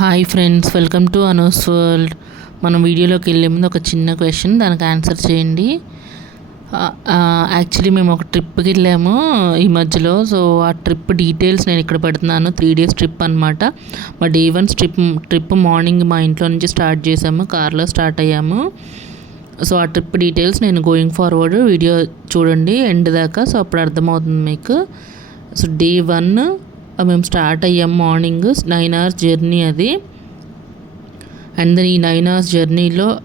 Hi friends welcome to Anu's world. మనం వీడియోలోకి వెళ్ళే ముందు ఒక చిన్న క్వశ్చన్ దానికి ఆన్సర్ చేయండి. యాక్చువల్లీ మేము ఒక ట్రిప్కి వెళ్ళాము ఈ మధ్యలో. సో ఆ ట్రిప్ డీటెయిల్స్ నేను ఇక్కడ పెడుతున్నాను. త్రీ డేస్ ట్రిప్ అనమాట మా day one trip trip morning మా ఇంట్లో నుంచి స్టార్ట్ చేసాము. కార్లో స్టార్ట్ అయ్యాము. సో ఆ ట్రిప్ డీటెయిల్స్ నేను గోయింగ్ ఫార్వర్డ్ వీడియో చూడండి. ఎండ్ దాకా. సో అప్పుడు అర్థమవుతుంది మీకు. సో డే వన్ మేము స్టార్ట్ అయ్యాం మార్నింగ్ నైన్ అవర్స్ జర్నీ అది. అండ్ దెన్ ఈ నైన్ అవర్స్ జర్నీలో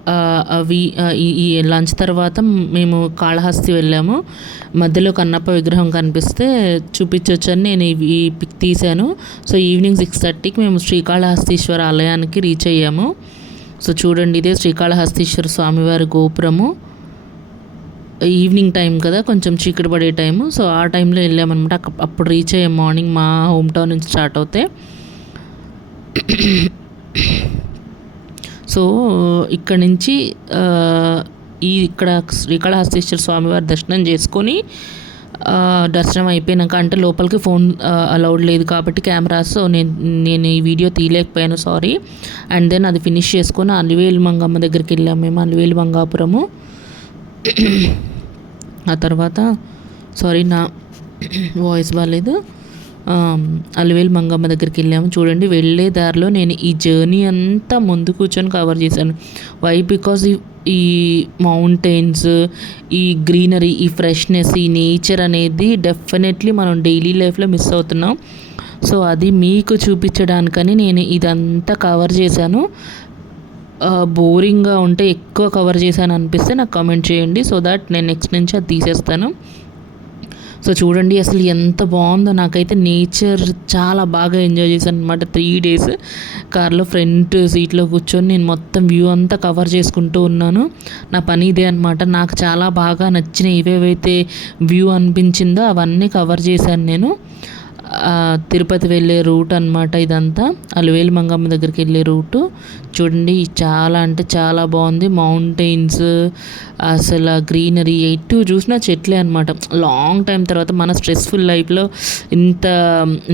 అవి ఈ లంచ్ తర్వాత మేము కాళహస్తి వెళ్ళాము. మధ్యలో కన్నప్ప విగ్రహం కనిపిస్తే చూపించొచ్చని నేను ఈ- ఈ పిక్ తీశాను. సో ఈవినింగ్ సిక్స్ థర్టీకి మేము శ్రీకాళహస్తీశ్వర ఆలయానికి రీచ్ అయ్యాము. సో చూడండి ఇదే శ్రీకాళహస్తీశ్వర స్వామివారి గోపురము. ఈవినింగ్ టైం కదా కొంచెం చీకటి పడే టైము. సో ఆ టైంలో వెళ్ళామన్నమాట. అప్పుడు రీచ్ అయ్యాం మార్నింగ్ మా హోమ్ టౌన్ నుంచి స్టార్ట్ అవుతే. సో ఇక్కడ నుంచి ఈ ఇక్కడ శ్రీకాళహస్తీశ్వర స్వామివారి దర్శనం చేసుకొని దర్శనం అయిపోయినాక అంటే లోపలికి ఫోన్ అలౌడ్ లేదు కాబట్టి కెమెరాస్ సో నేను నేను ఈ వీడియో తీయలేకపోయాను సారీ అండ్ దెన్ అది ఫినిష్ చేసుకొని అలివేలు మంగమ్మ దగ్గరికి వెళ్ళాము మేము అలివేలు మంగాపురము. ఆ తర్వాత సారీ నా వాయిస్ బాగాలేదు అలివేలు మంగమ్మ దగ్గరికి వెళ్ళాము. చూడండి వెళ్ళే దారిలో నేను ఈ జర్నీ అంతా ముందు కూర్చొని కవర్ చేశాను. వై బికాజ్ ఈ మౌంటైన్స్ ఈ గ్రీనరీ ఈ ఫ్రెష్నెస్ ఈ నేచర్ అనేది డెఫినెట్లీ మనం డైలీ లైఫ్లో మిస్ అవుతున్నాం. సో అది మీకు చూపించడానికని నేను ఇదంతా కవర్ చేశాను. బోరింగ్గా ఉంటే ఎక్కువ కవర్ చేశాను అనిపిస్తే నాకు కామెంట్ చేయండి. సో దట్ నేను నెక్స్ట్ నుంచి అది తీసేస్తాను. సో చూడండి అసలు ఎంత బాగుందో. నాకైతే నేచర్ చాలా బాగా ఎంజాయ్ చేశాను అనమాట త్రీ డేస్ కార్లో ఫ్రంట్ సీట్లో కూర్చొని నేను మొత్తం వ్యూ అంతా కవర్ చేసుకుంటూ ఉన్నాను. నా పని ఇదే అనమాట నాకు చాలా బాగా నచ్చిన ఏవేవైతే వ్యూ అనిపించిందో అవన్నీ కవర్ చేశాను నేను. తిరుపతి వెళ్ళే రూట్ అనమాట ఇదంతా. అలివేలు మంగమ్మ దగ్గరికి వెళ్ళే రూటు. చూడండి చాలా అంటే చాలా బాగుంది. మౌంటైన్స్ అసలు గ్రీనరీ ఎటు చూసినా చెట్లే అనమాట లాంగ్ టైం తర్వాత మన స్ట్రెస్ఫుల్ లైఫ్లో ఇంత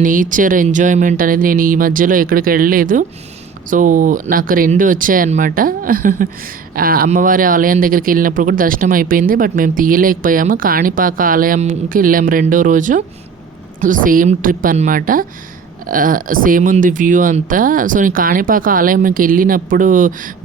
నేచర్ ఎంజాయ్మెంట్ అనేది నేను ఈ మధ్యలో ఎక్కడికి వెళ్ళలేదు. సో నాకు రెండు వచ్చాయన్నమాట అమ్మవారి ఆలయం దగ్గరికి వెళ్ళినప్పుడు కూడా దర్శనం అయిపోయింది. బట్ మేము తీయలేకపోయాము. కాణిపాక ఆలయంకి వెళ్ళాము రెండో రోజు. సేమ్ ట్రిప్ అనమాట సేమ్ ఉంది వ్యూ అంతా. సో నేను కాణిపాక ఆలయంకి వెళ్ళినప్పుడు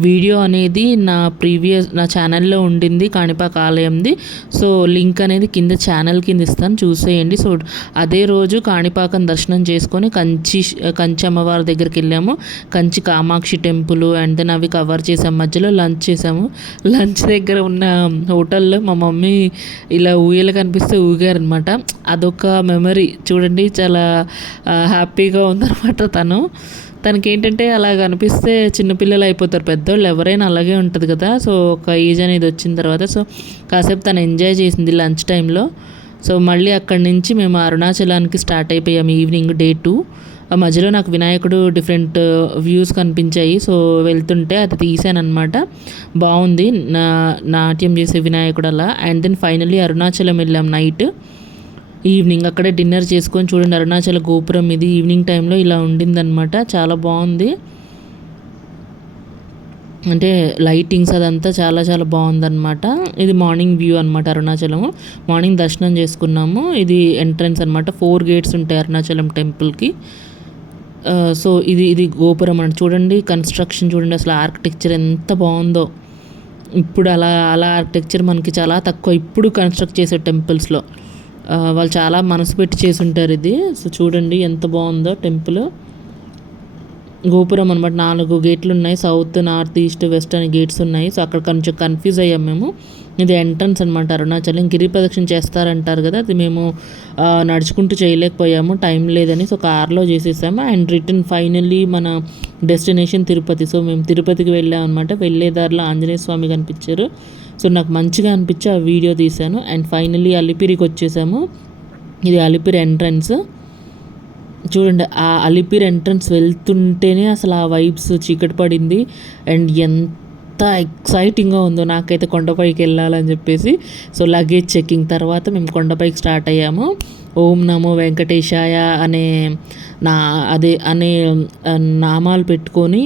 వీడియో అనేది నా ప్రీవియస్ నా ఛానల్లో ఉండింది కాణిపాక ఆలయంది. సో లింక్ అనేది కింద ఛానల్ కింద ఇస్తాను చూసేయండి. సో అదే రోజు కాణిపాకం దర్శనం చేసుకొని కంచి కంచి అమ్మవారి దగ్గరికి వెళ్ళాము. Kanchi Kamakshi temple and then అవి కవర్ చేసాం మధ్యలో లంచ్ చేసాము. లంచ్ దగ్గర ఉన్న హోటల్లో మా మమ్మీ ఇలా ఊయలు కనిపిస్తే ఊగారనమాట అదొక మెమరీ. చూడండి చాలా హ్యాపీ హ్యాపీగా ఉందన్నమాట తను. తనకి ఏంటంటే అలా కనిపిస్తే చిన్నపిల్లలు అయిపోతారు పెద్దోళ్ళు ఎవరైనా అలాగే ఉంటుంది కదా. సో ఒక ఏజ్ అనేది వచ్చిన తర్వాత సో కాసేపు తను ఎంజాయ్ చేసింది లంచ్ టైంలో. సో మళ్ళీ అక్కడి నుంచి మేము అరుణాచలానికి స్టార్ట్ అయిపోయాము ఈవినింగ్ డే టూ. ఆ మధ్యలో నాకు వినాయకుడు డిఫరెంట్ వ్యూస్ కనిపించాయి. సో వెళ్తుంటే అది తీసాను బాగుంది నా నాట్యం చేసే వినాయకుడు అలా. అండ్ దెన్ ఫైనల్లీ అరుణాచలం వెళ్ళాం నైట్. ఈవినింగ్ అక్కడే డిన్నర్ చేసుకొని చూడండి అరుణాచల గోపురం ఇది. ఈవినింగ్ టైంలో ఇలా ఉండిందనమాట చాలా బాగుంది. అంటే లైటింగ్స్ అదంతా చాలా చాలా బాగుందన్నమాట. ఇది మార్నింగ్ వ్యూ అనమాట అరుణాచలము. మార్నింగ్ దర్శనం చేసుకున్నాము. ఇది ఎంట్రన్స్ అనమాట ఫోర్ గేట్స్ ఉంటాయి అరుణాచలం టెంపుల్కి. సో ఇది ఇది గోపురం అని చూడండి కన్స్ట్రక్షన్ చూడండి అసలు ఆర్కిటెక్చర్ ఎంత బాగుందో. ఇప్పుడు అలా అలా ఆర్కిటెక్చర్ మనకి చాలా తక్కువ. ఇప్పుడు కన్స్ట్రక్ట్ చేసే టెంపుల్స్లో. వాళ్ళు చాలా మనసు పెట్టి చేసి ఉంటారు ఇది. సో చూడండి ఎంత బాగుందో టెంపుల్. గోపురం అనమాట నాలుగు గేట్లు ఉన్నాయి. సౌత్ నార్త్ ఈస్ట్ వెస్ట్ అని గేట్స్ ఉన్నాయి. సో అక్కడ కొంచెం కన్ఫ్యూజ్ అయ్యాం మేము. ఇది ఎంట్రన్స్ అనమాట అరుణాచలం. గిరి ప్రదక్షిణ చేస్తారంటారు కదా. అది మేము నడుచుకుంటూ చేయలేకపోయాము. టైం లేదని సో కార్లో చేసేసాము. అండ్ రిటర్న్ ఫైనల్లీ మన డెస్టినేషన్ తిరుపతి. సో మేము తిరుపతికి వెళ్ళాం అనమాట వెళ్ళే దారిలో ఆంజనేయ స్వామి కనిపించారు. సో నాకు మంచిగా అనిపించి ఆ వీడియో తీశాను. అండ్ ఫైనలీ అలిపిరికి వచ్చేసాము. ఇది అలిపిరి ఎంట్రన్స్. చూడండి ఆ అలిపిరి ఎంట్రన్స్ వెళ్తుంటేనే అసలు ఆ వైబ్స్ చీకటి పడింది. అండ్ ఎంత ఎక్సైటింగ్గా ఉందో నాకైతే కొండపైకి వెళ్ళాలని చెప్పేసి. సో లగేజ్ చెక్కింగ్ తర్వాత మేము కొండపైకి స్టార్ట్ అయ్యాము. ఓం నమో వెంకటేశాయ అనే నా అదే అనే నామాలు పెట్టుకొని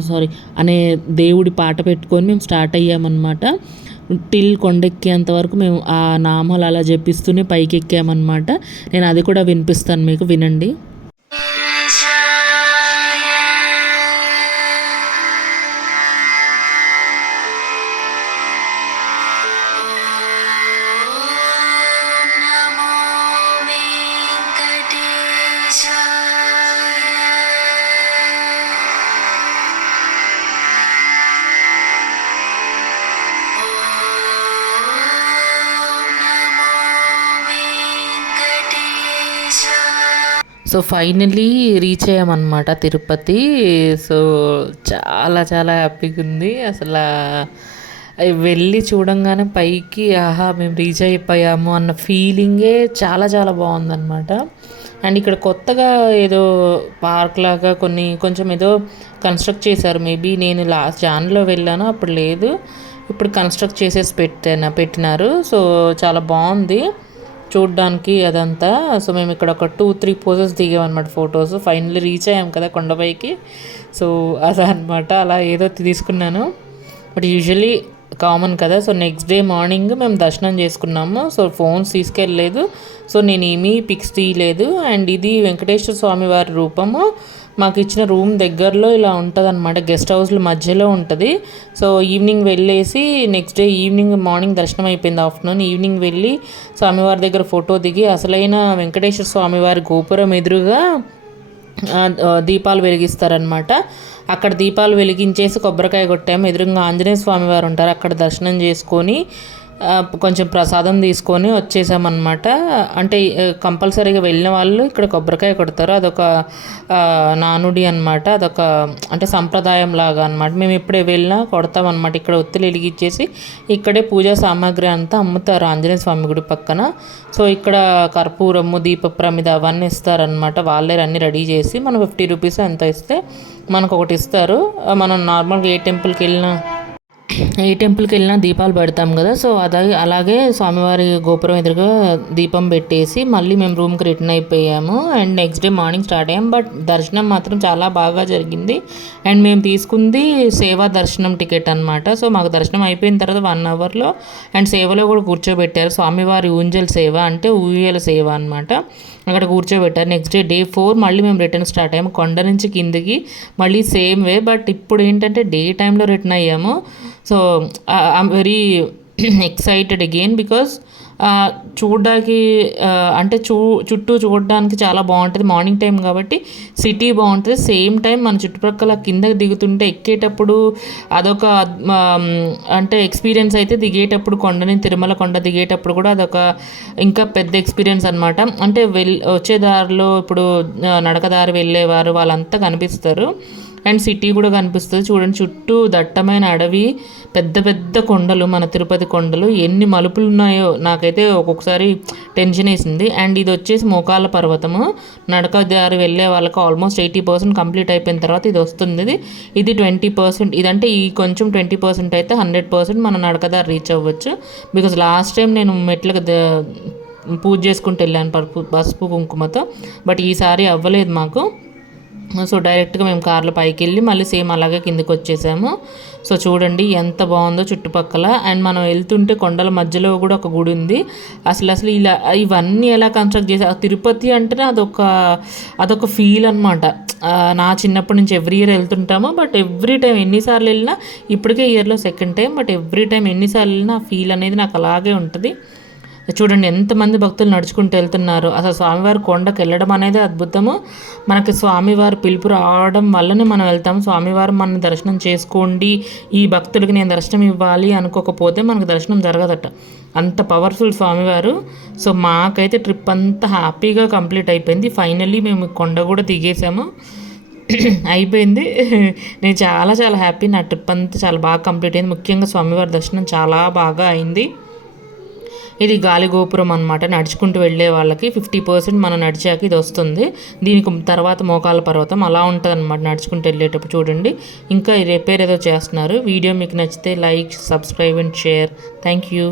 సారీ అనే దేవుడి పాట పెట్టుకొని మేము స్టార్ట్ అయ్యామన్నమాట. టిల్ కొండెక్కేంత వరకు మేము ఆ నామాలు అలా జపిస్తూనే పైకి ఎక్కామన్నమాట నేను అది కూడా వినిపిస్తాను మీకు వినండి. సో ఫైనలీ రీచ్ అయ్యామన్నమాట తిరుపతి. సో చాలా చాలా హ్యాపీగా ఉంది. అసలు వెళ్ళి చూడంగానే పైకి ఆహా మేము రీచ్ అయిపోయాము అన్న ఫీలింగే చాలా చాలా బాగుందన్నమాట. అండ్ ఇక్కడ కొత్తగా ఏదో పార్క్ లాగా కొన్ని కొంచెం ఏదో కన్స్ట్రక్ట్ చేశారు. మేబీ నేను లాస్ట్ జాన్లో వెళ్ళాను అప్పుడు లేదు. ఇప్పుడు కన్స్ట్రక్ట్ చేసేసి పెట్టాను పెట్టినారు. సో చాలా బాగుంది. చూడ్డానికి అదంతా. సో మేము ఇక్కడ ఒక టూ త్రీ పోజెస్ దిగామన్నమాట ఫొటోస్. ఫైనల్లీ రీచ్ అయ్యాం కదా కొండపైకి. సో అదనమాట అలా ఏదో తీసుకున్నాను. బట్ యూజువలీ కామన్ కదా. సో నెక్స్ట్ డే మార్నింగ్ మేము దర్శనం చేసుకున్నాము. సో ఫోన్స్ తీసుకెళ్ళలేదు. సో నేను ఏమీ పిక్స్ తీయలేదు. అండ్ ఇది వెంకటేశ్వర స్వామి వారి రూపము. మాకు ఇచ్చిన రూమ్ దగ్గరలో ఇలా ఉంటుంది అనమాట గెస్ట్ హౌస్ల మధ్యలో ఉంటుంది. సో ఈవినింగ్ వెళ్ళేసి నెక్స్ట్ డే ఈవినింగ్ మార్నింగ్ దర్శనం అయిపోయింది. ఆఫ్టర్నూన్ ఈవినింగ్ వెళ్ళి స్వామివారి దగ్గర ఫోటో దిగి అసలైన వెంకటేశ్వర స్వామివారి గోపురం ఎదురుగా దీపాలు వెలిగిస్తారనమాట అక్కడ దీపాలు వెలిగించేసి కొబ్బరికాయ కొట్టాము. ఎదురుగా ఆంజనేయ స్వామి వారు ఉంటారు. అక్కడ దర్శనం చేసుకొని కొంచెం ప్రసాదం తీసుకొని వచ్చేసామన్నమాట. అంటే కంపల్సరీగా వెళ్ళిన వాళ్ళు ఇక్కడ కొబ్బరికాయ కొడతారు. అదొక నానుడి అనమాట అదొక అంటే సంప్రదాయం లాగా అనమాట మేము ఎప్పుడే వెళ్ళినా కొడతాం అనమాట ఇక్కడ ఒత్తిడి వెలిగించేసి ఇక్కడే పూజా సామాగ్రి అంతా అమ్ముతారు ఆంజనేయ స్వామి గుడి పక్కన. సో ఇక్కడ కర్పూరము దీప ప్రమిద అవన్నీ ఇస్తారనమాట వాళ్ళే అన్నీ రెడీ చేసి మనం ఫిఫ్టీ రూపీస్ ఎంత ఇస్తే మనకు ఒకటి ఇస్తారు మనం నార్మల్గా ఏ టెంపుల్కి వెళ్ళినా ఏ టెంపుల్కి వెళ్ళినా దీపాలు పెడతాం కదా సో అలాగే అలాగే స్వామివారి గోపురం ఎదురుగా దీపం పెట్టేసి మళ్ళీ మేము రూమ్కి రిటర్న్ అయిపోయాము. And next day morning start అయ్యాం. బట్ దర్శనం మాత్రం చాలా బాగా జరిగింది. అండ్ మేము తీసుకుంది సేవా దర్శనం టికెట్ అనమాట సో మాకు దర్శనం అయిపోయిన తర్వాత వన్ అవర్లో అండ్ సేవలో కూడా కూర్చోబెట్టారు. స్వామివారి ఊంజల్ సేవ అంటే ఊయల సేవ అనమాట అక్కడ కూర్చోబెట్టారు. నెక్స్ట్ డే డే ఫోర్ మళ్ళీ మేము రిటర్న్ స్టార్ట్ అయ్యాము. కొండ నుంచి కిందికి మళ్ళీ సేమ్ వే బట్ ఇప్పుడు ఏంటంటే డే టైంలో రిటర్న్ అయ్యాము. So I'm very excited again because చూడడానికి అంటే చూ చుట్టూ చూడడానికి చాలా బాగుంటుంది. మార్నింగ్ టైం కాబట్టి సిటీ బాగుంటుంది. సేమ్ టైం మన చుట్టుపక్కల కిందకి దిగుతుంటే ఎక్కేటప్పుడు అదొక అంటే ఎక్స్పీరియన్స్ అయితే దిగేటప్పుడు కొండని తిరుమల కొండ దిగేటప్పుడు కూడా అదొక ఇంకా పెద్ద ఎక్స్పీరియన్స్ అనమాట అంటే వెల్ వచ్చే దారిలో ఇప్పుడు నడకదారి వెళ్ళేవారు వాళ్ళంతా కనిపిస్తారు. అండ్ సిటీ కూడా కనిపిస్తుంది. చూడండి చుట్టూ దట్టమైన అడవి పెద్ద పెద్ద కొండలు మన తిరుపతి కొండలు. ఎన్ని మలుపులు ఉన్నాయో నాకైతే ఒక్కొక్కసారి టెన్షన్ వేసింది. అండ్ ఇది వచ్చేసి మోకాల పర్వతము. నడక దారి వెళ్ళే వాళ్ళకి ఆల్మోస్ట్ ఎయిటీ పర్సెంట్ కంప్లీట్ అయిపోయిన తర్వాత ఇది వస్తుంది. ఇది ట్వంటీ పర్సెంట్. ఇదంటే ఈ కొంచెం ట్వంటీ పర్సెంట్ అయితే హండ్రెడ్ పర్సెంట్ మనం నడకదారి రీచ్ అవ్వచ్చు. బికాజ్ లాస్ట్ టైం నేను మెట్లకు పూజ చేసుకుంటూ వెళ్ళాను పసుపు పసుపు కుంకుమతో. బట్ ఈసారి అవ్వలేదు మాకు. సో డైరెక్ట్గా మేము కార్లో పైకి వెళ్ళి మళ్ళీ సేమ్ అలాగే కిందకి వచ్చేసాము సో చూడండి ఎంత బాగుందో చుట్టుపక్కల. అండ్ మనం వెళ్తుంటే కొండల మధ్యలో కూడా ఒక గుడి ఉంది. అసలు అసలు ఇలా ఇవన్నీ ఎలా కన్స్ట్రక్ట్ చేశారు తిరుపతి అంటేనే అదొక అదొక ఫీల్ అనమాట నా చిన్నప్పటి నుంచి ఎవ్రీ ఇయర్ వెళ్తుంటాము. బట్ ఎవ్రీ టైం ఎన్నిసార్లు వెళ్ళినా ఇప్పటికే ఇయర్లో second time but every time ఎన్నిసార్లు వెళ్ళినా ఆ ఫీల్ అనేది నాకు అలాగే ఉంటుంది. చూడండి ఎంతమంది భక్తులు నడుచుకుంటూ వెళ్తున్నారు. అసలు స్వామివారి కొండకు వెళ్ళడం అనేది అద్భుతము. మనకి స్వామివారి పిలుపు రావడం వల్లనే మనం వెళ్తాం స్వామివారు మన దర్శనం చేసుకోండి. ఈ భక్తులకి నేను దర్శనం ఇవ్వాలి అనుకోకపోతే మనకు దర్శనం జరగదట. అంత పవర్ఫుల్ స్వామివారు. సో మాకైతే ట్రిప్ అంతా హ్యాపీగా కంప్లీట్ అయిపోయింది. ఫైనల్లీ మేము కొండ కూడా దిగేసాము. అయిపోయింది. నేను చాలా చాలా హ్యాపీ నా ట్రిప్ అంతా చాలా బాగా కంప్లీట్ అయింది. ముఖ్యంగా స్వామివారి దర్శనం చాలా బాగా అయింది. ఇది గాలి గోపురం అనమాట నడుచుకుంటూ వెళ్ళే వాళ్ళకి ఫిఫ్టీ పర్సెంట్ మనం నడిచాక ఇది వస్తుంది. దీనికి తర్వాత మోకాల పర్వతం అలా ఉంటుంది అనమాట నడుచుకుంటూ వెళ్ళేటప్పుడు చూడండి. ఇంకా రిపేర్ ఏదో చేస్తున్నారు. వీడియో మీకు నచ్చితే like subscribe and share. Thank you.